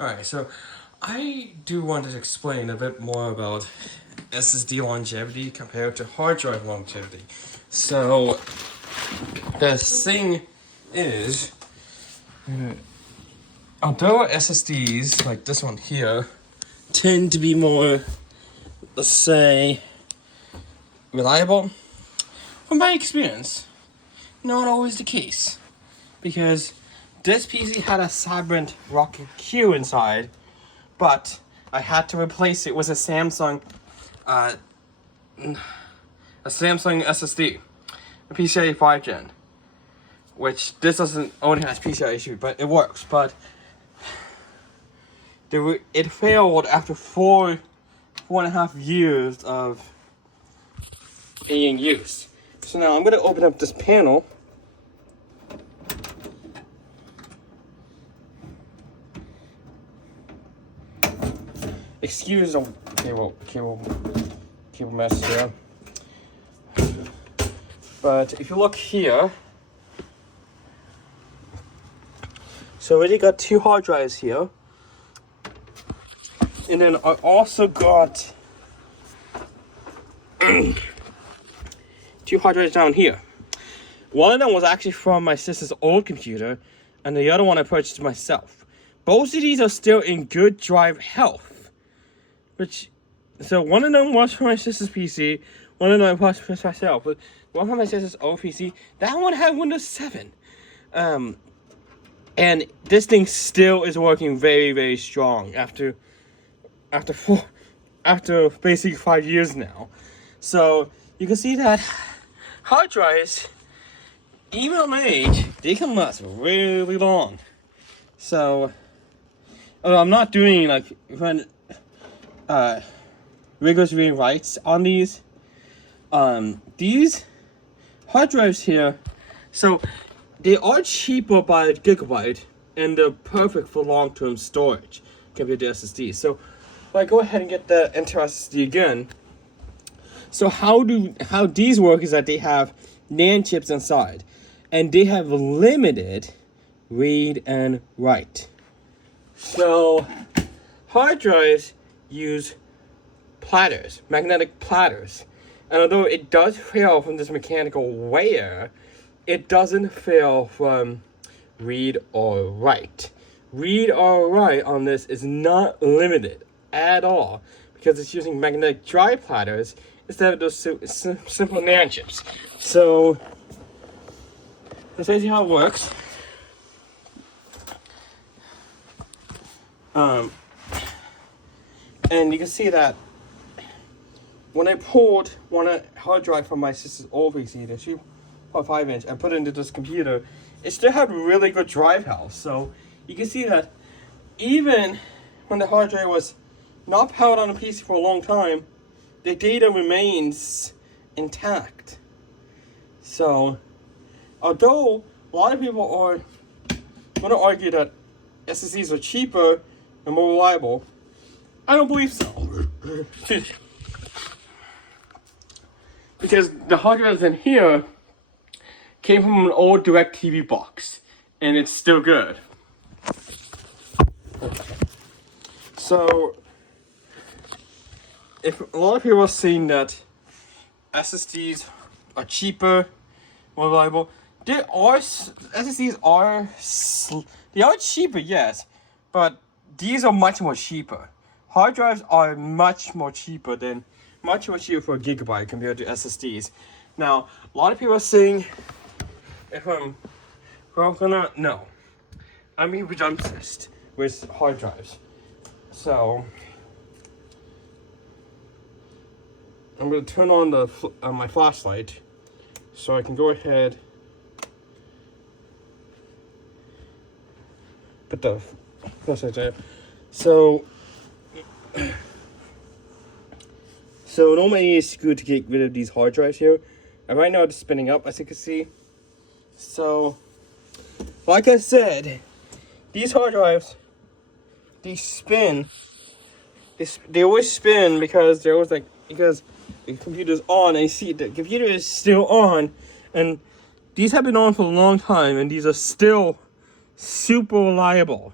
Alright, so I do want to explain a bit more about SSD longevity compared to hard drive longevity. So, the thing is, although SSDs, like this one here, tend to be more, let's say, reliable, from my experience, not always the case. Because this PC had a Cyberant Rocket Q inside, but I had to replace it with a Samsung SSD, a PCIe 5 gen, which this doesn't only has PCI issue, but it works. But it failed after 4.5 years of being used. So now I'm gonna open up this panel. Excuse the cable mess here. But if you look here, so I already got 2 hard drives here. And then I also got 2 hard drives down here. One of them was actually from my sister's old computer, and the other one I purchased myself. Both of these are still in good drive health. So one of them was from my sister's PC, one of them was from myself. But one from my sister's old PC, that one had Windows 7. And this thing still is working very, very strong after basically 5 years now. So you can see that hard drives, even on my age, they can last really long. So I'm not doing like rigorous reading writes on these. These hard drives here, so they are cheaper by a gigabyte and they're perfect for long-term storage compared to SSDs. So if I go ahead and get the Enter SSD again, so how these work is that they have NAND chips inside and they have limited read and write. So hard drives use platters, magnetic platters. And although it does fail from this mechanical wear, it doesn't fail from read or write. Read or write on this is not limited at all because it's using magnetic drive platters instead of those simple NAND chips. So let's see how it works. And you can see that when I pulled one hard drive from my sister's old PC, the 2.5 inch, and put it into this computer, it still had really good drive health. So you can see that even when the hard drive was not powered on the PC for a long time, the data remains intact. So although a lot of people are going to argue that SSDs are cheaper and more reliable, I don't believe so. Because the hard drives in here came from an old DirecTV box, and it's still good. So, if a lot of people are saying that SSDs are cheaper, more reliable, SSDs are cheaper, yes, but these are much more cheaper. Hard drives are much more cheaper for a gigabyte compared to SSDs. Now, a lot of people are saying, I'm a reductionist with hard drives. So, I'm going to turn on my flashlight so I can go ahead, put the flashlight there. So normally it's good to get rid of these hard drives here. And right now it's spinning up, as you can see. So, like I said, these hard drives, they spin. They always spin because the computer's on, and you see the computer is still on, and these have been on for a long time, and these are still super reliable.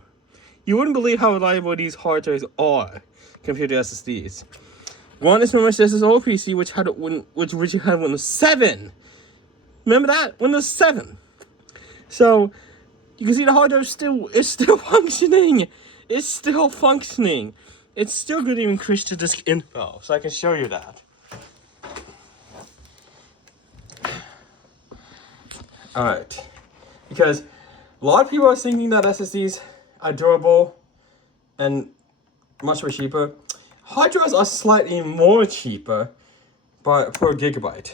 You wouldn't believe how reliable these hard drives are compared to SSDs. One is from my sister's old PC, which originally had Windows 7. Remember that? Windows 7. So you can see the hard drive is still functioning. It's still functioning. It's still good even increase to disk info. So I can show you that. Alright. Because a lot of people are thinking that SSDs are durable and much more cheaper. Hard drives are slightly more cheaper per gigabyte.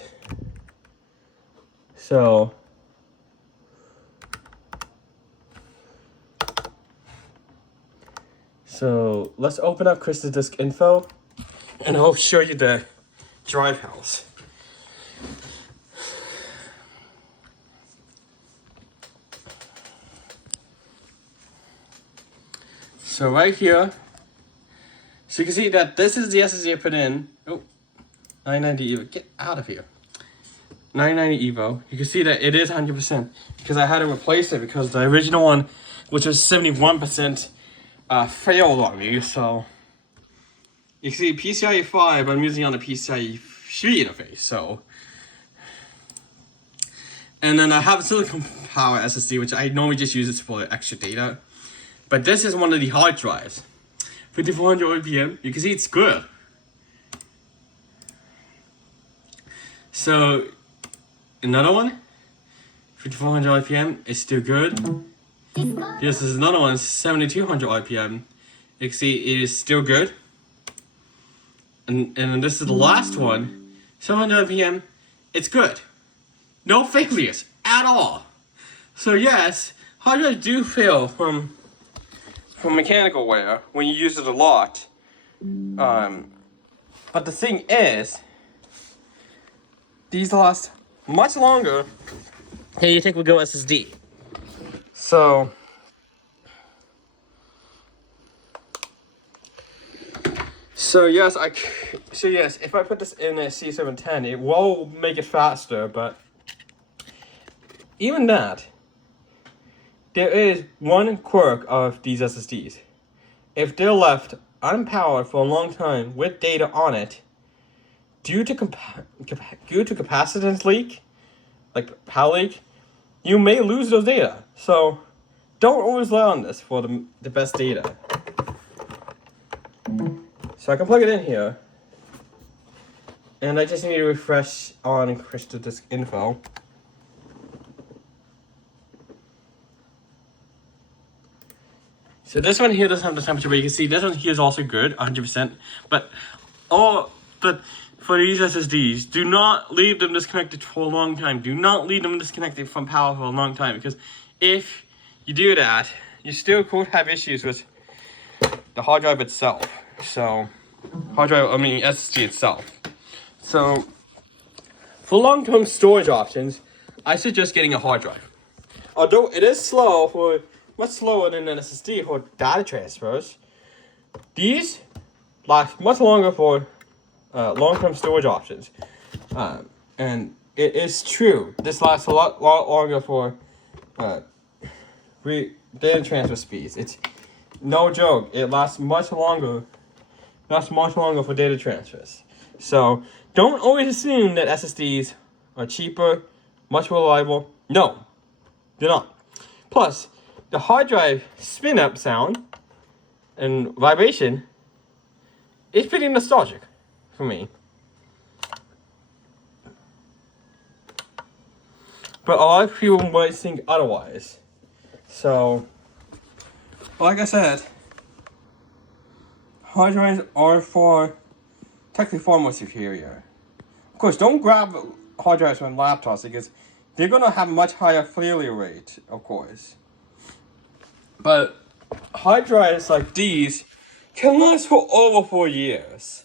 So let's open up Crystal Disk Info and I'll show you the drive health. So right here, so you can see that this is the SSD I put in. Oh, 990 Evo, get out of here. 990 Evo, you can see that it is 100% because I had to replace it because the original one, which was 71%, failed on me. So you can see PCIe 5, I'm using on the PCIe 3 interface. So, and then I have a silicon power SSD, which I normally just use it for extra data. But this is one of the hard drives. 5400 RPM, you can see it's good. So, another one, 5400 RPM, is still good. This is another one, 7200 RPM. You can see it is still good. And this is the last one, 700 RPM, it's good. No failures at all. So yes, hard drives do fail from mechanical wear when you use it a lot. But the thing is, these last much longer than you think would go SSD. So yes, if I put this in a C710, it will make it faster, but even that, there is one quirk of these SSDs. If they're left unpowered for a long time with data on it, due to capacitance leak, like power leak, you may lose those data. So don't always rely on this for the best data. So I can plug it in here, and I just need to refresh on Crystal Disk Info. So this one here doesn't have the temperature, but you can see this one here is also good, 100%. But for these SSDs, do not leave them disconnected for a long time. Do not leave them disconnected from power for a long time, because if you do that, you still could have issues with the hard drive itself. So, SSD itself. So, for long-term storage options, I suggest getting a hard drive. Although it is much slower than an SSD for data transfers, these last much longer for long-term storage options. And it is true, this lasts a lot longer for data transfer speeds. It's no joke, it lasts much longer for data transfers. So don't always assume that SSDs are cheaper, much more reliable. No, they're not. Plus, the hard drive spin-up sound and vibration is pretty nostalgic for me. But a lot of people might think otherwise. So, like I said, hard drives are technically far more superior. Of course, don't grab hard drives from laptops because they're going to have a much higher failure rate, of course. But hard drives like these can last for over 4 years.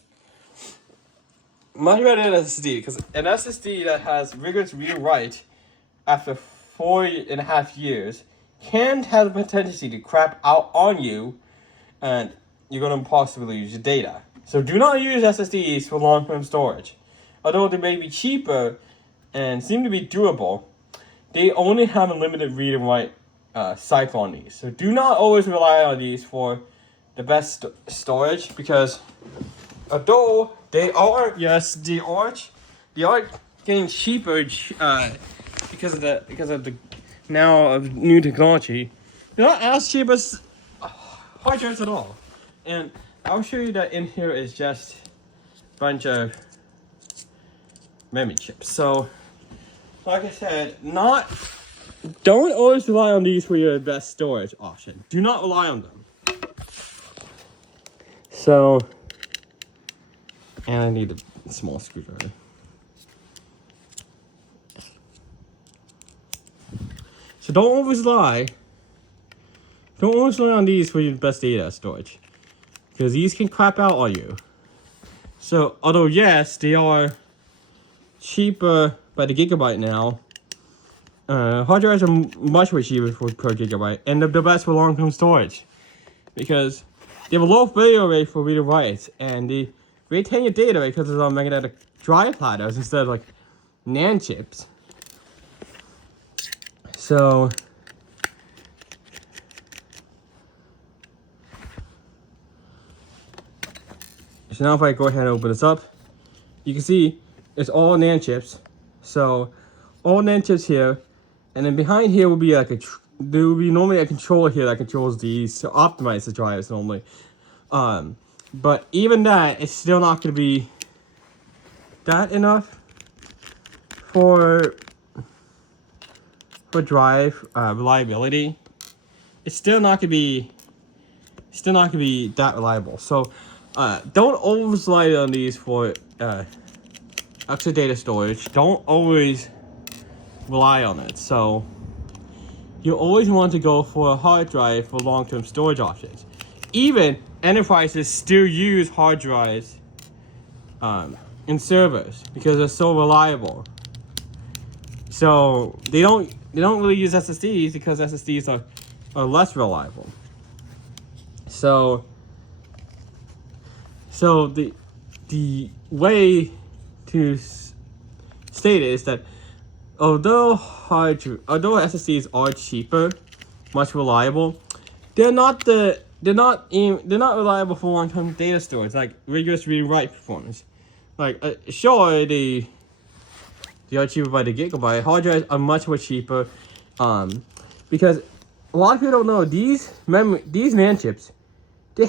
Much better than an SSD, because an SSD that has rigorous read-write after 4.5 years can have the potential to crap out on you, and you're going to possibly lose your data. So do not use SSDs for long-term storage. Although they may be cheaper and seem to be durable, they only have a limited read and write cycle on these. So do not always rely on these for the best storage, because although they are, yes, they are getting cheaper because of the now of new technology. They're not as cheap as hard drives at all. And I'll show you that in here is just a bunch of memory chips. So, like I said, don't always rely on these for your best storage option. Do not rely on them. So, and I need a small screwdriver. So don't always rely on these for your best data storage, because these can crap out on you. So, although yes, they are cheaper by the gigabyte now, hard drives are much more cheaper per gigabyte, and they're the best for long-term storage, because they have a low failure rate for read and writes, and they retain your data because it's on magnetic drive platters instead of like NAND chips. So now if I go ahead and open this up, you can see it's all NAND chips. So all NAND chips here, and then behind here will be like there will be normally a controller here that controls these to optimize the drives normally. But even that, it's still not going to be that enough for drive reliability. It's still not going to be that reliable. So don't always rely on these for extra data storage. Don't always rely on it. So you always want to go for a hard drive for long-term storage options. Even enterprises still use hard drives in servers because they're so reliable. So they don't really use SSDs because SSDs are less reliable. So the way to state it is that although SSDs are cheaper, much reliable, they're not reliable for long-term data storage, like rigorous read and write performance. Like sure, they are cheaper by the gigabyte. Hard drives are much more cheaper, because a lot of people don't know these NAND chips, they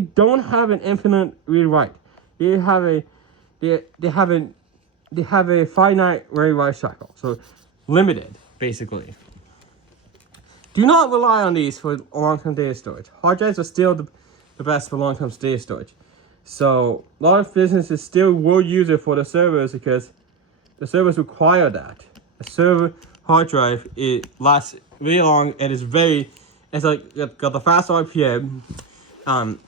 don't have an infinite read and write. They have a finite read and write cycle, so limited basically. Do not rely on these for long-term data storage. Hard drives are still the best for long-term data storage. So a lot of businesses still will use it for the servers because the servers require that. A server hard drive, it lasts really long and it's like got the fast RPM.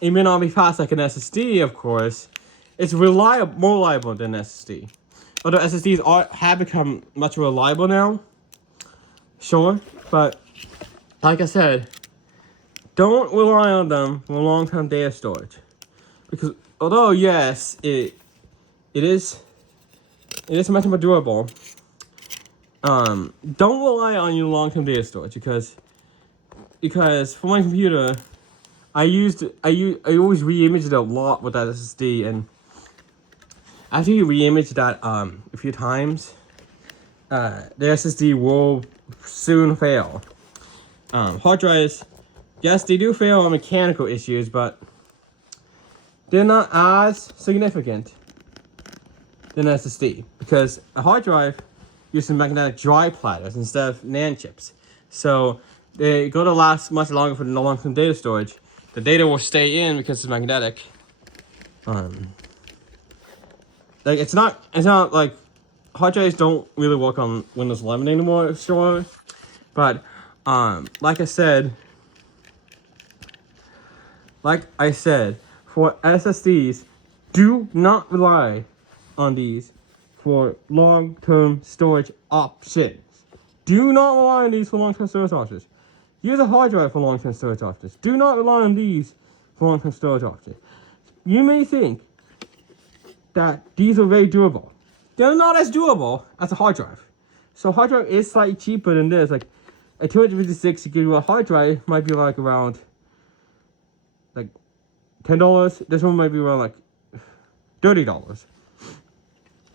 It may not be fast like an SSD, of course. It's more reliable than SSD. Although SSDs have become much more reliable now. Sure, but like I said, don't rely on them for long-term data storage, because although yes, it is much more durable. Don't rely on your long-term data storage because for my computer, I always re-image it a lot with that SSD, and after you re-image that a few times, the SSD will soon fail. Hard drives, yes, they do fail on mechanical issues, but they're not as significant than SSD because a hard drive uses magnetic drive platters instead of NAND chips. So they're going to last much longer for the long-term data storage. The data will stay in because it's magnetic. Like it's not like hard drives don't really work on Windows 11 anymore, sure. But like I said, for SSDs, do not rely on these for long-term storage options. Do not rely on these for long-term storage options. Use a hard drive for long-term storage options. Do not rely on these for long-term storage options. You may think that these are very durable. They're not as durable as a hard drive. So hard drive is slightly cheaper than this, like a 256 gigabyte hard drive might be like around like $10. This one might be around like $30.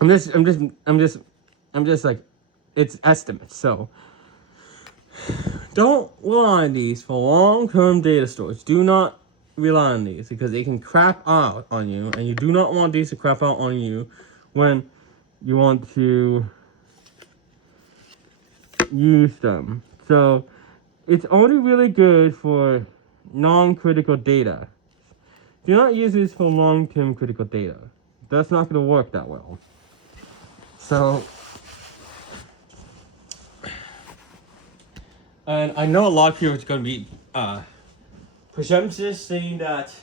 I'm just like, it's estimates. So don't rely on these for long-term data storage. Do not rely on these because they can crap out on you, and you do not want these to crap out on you when you want to use them. So it's only really good for non-critical data. Do not use these for long-term critical data. That's not going to work that well. So, and I know a lot of people are going to be presumptuous saying that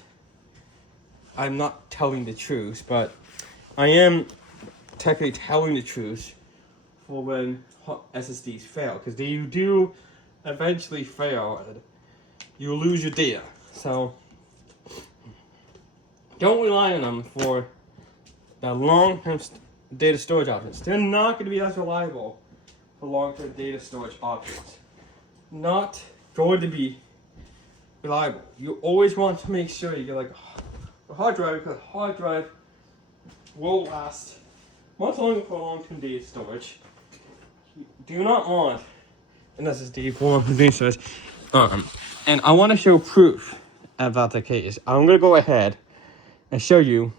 I'm not telling the truth, but I am technically telling the truth for when SSDs fail, because they do eventually fail and you lose your data. So don't rely on them for the long-term data storage options. They're not going to be as reliable for long-term data storage options. Not going to be reliable. You always want to make sure you get like a hard drive, because hard drive will last much longer for long-term data storage. You do not want an SSD for long-term data storage. And I want to show proof if that's the case. I'm going to go ahead and show you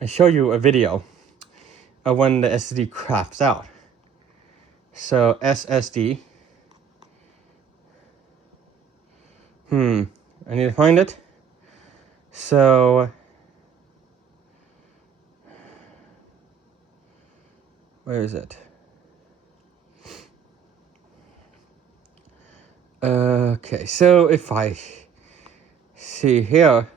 a video of when the SSD craps out. So SSD. I need to find it. So where is it? Okay, so if I see here,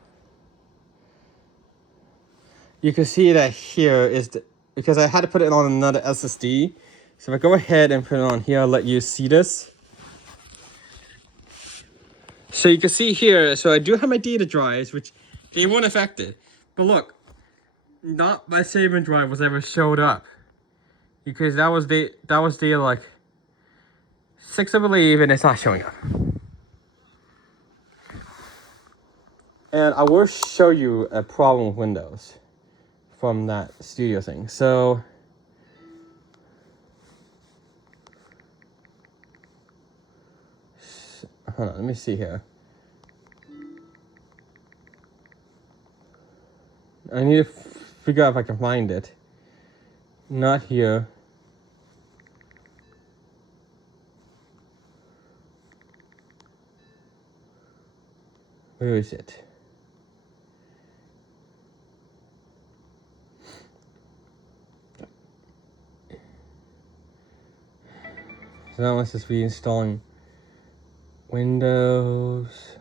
you can see that here is because I had to put it on another SSD. So if I go ahead and put it on here, I'll let you see this. So you can see here, so I do have my data drives, which they weren't affected. But look, not my saving drive was ever showed up. Because that was the like 6, I believe, and it's not showing up. And I will show you a problem with Windows from that studio thing. So hold on, let me see here. I need to figure out if I can find it. Not here. Where is it? So that one's just reinstalling Windows.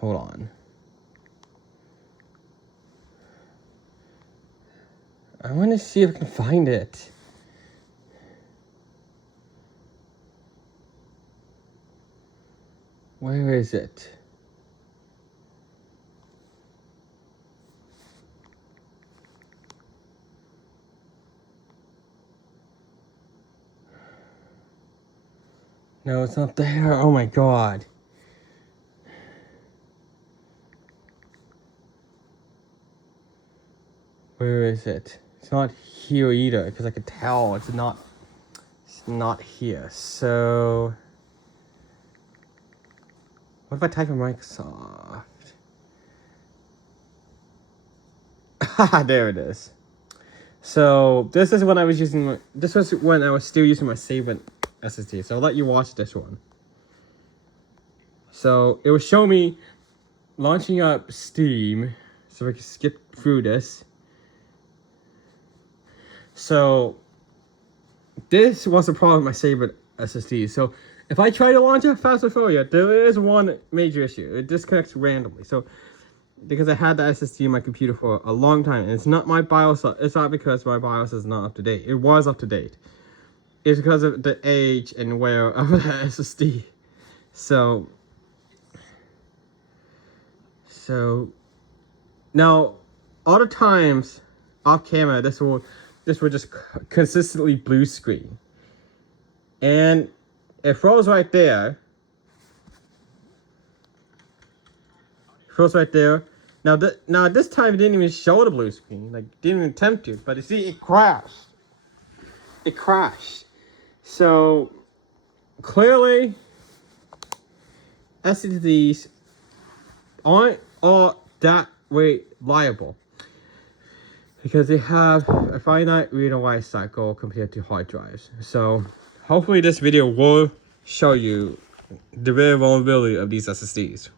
Hold on. I want to see if I can find it. Where is it? No, it's not there. Oh my god. Where is it? It's not here either, because I could tell it's not here. So what if I type in Microsoft? There it is. So this is when I was using this was when I was still using my saving SSD. So I'll let you watch this one. So it will show me launching up Steam. So I can skip through this. So this was the problem with my saving SSD. So if I try to launch a Fast and Furious, there is one major issue. It disconnects randomly. So because I had the SSD in my computer for a long time, and it's not my BIOS. It's not because my BIOS is not up to date. It was up to date. It's because of the age and wear of the SSD. So now other times off camera, this will just consistently blue screen, and it froze right there. Froze right there. Now this time it didn't even show the blue screen, like didn't even attempt to. But you see, it crashed. It crashed. So clearly, SSDs aren't all that reliable because they have a finite read and write cycle compared to hard drives. So hopefully this video will show you the real vulnerability of these SSDs.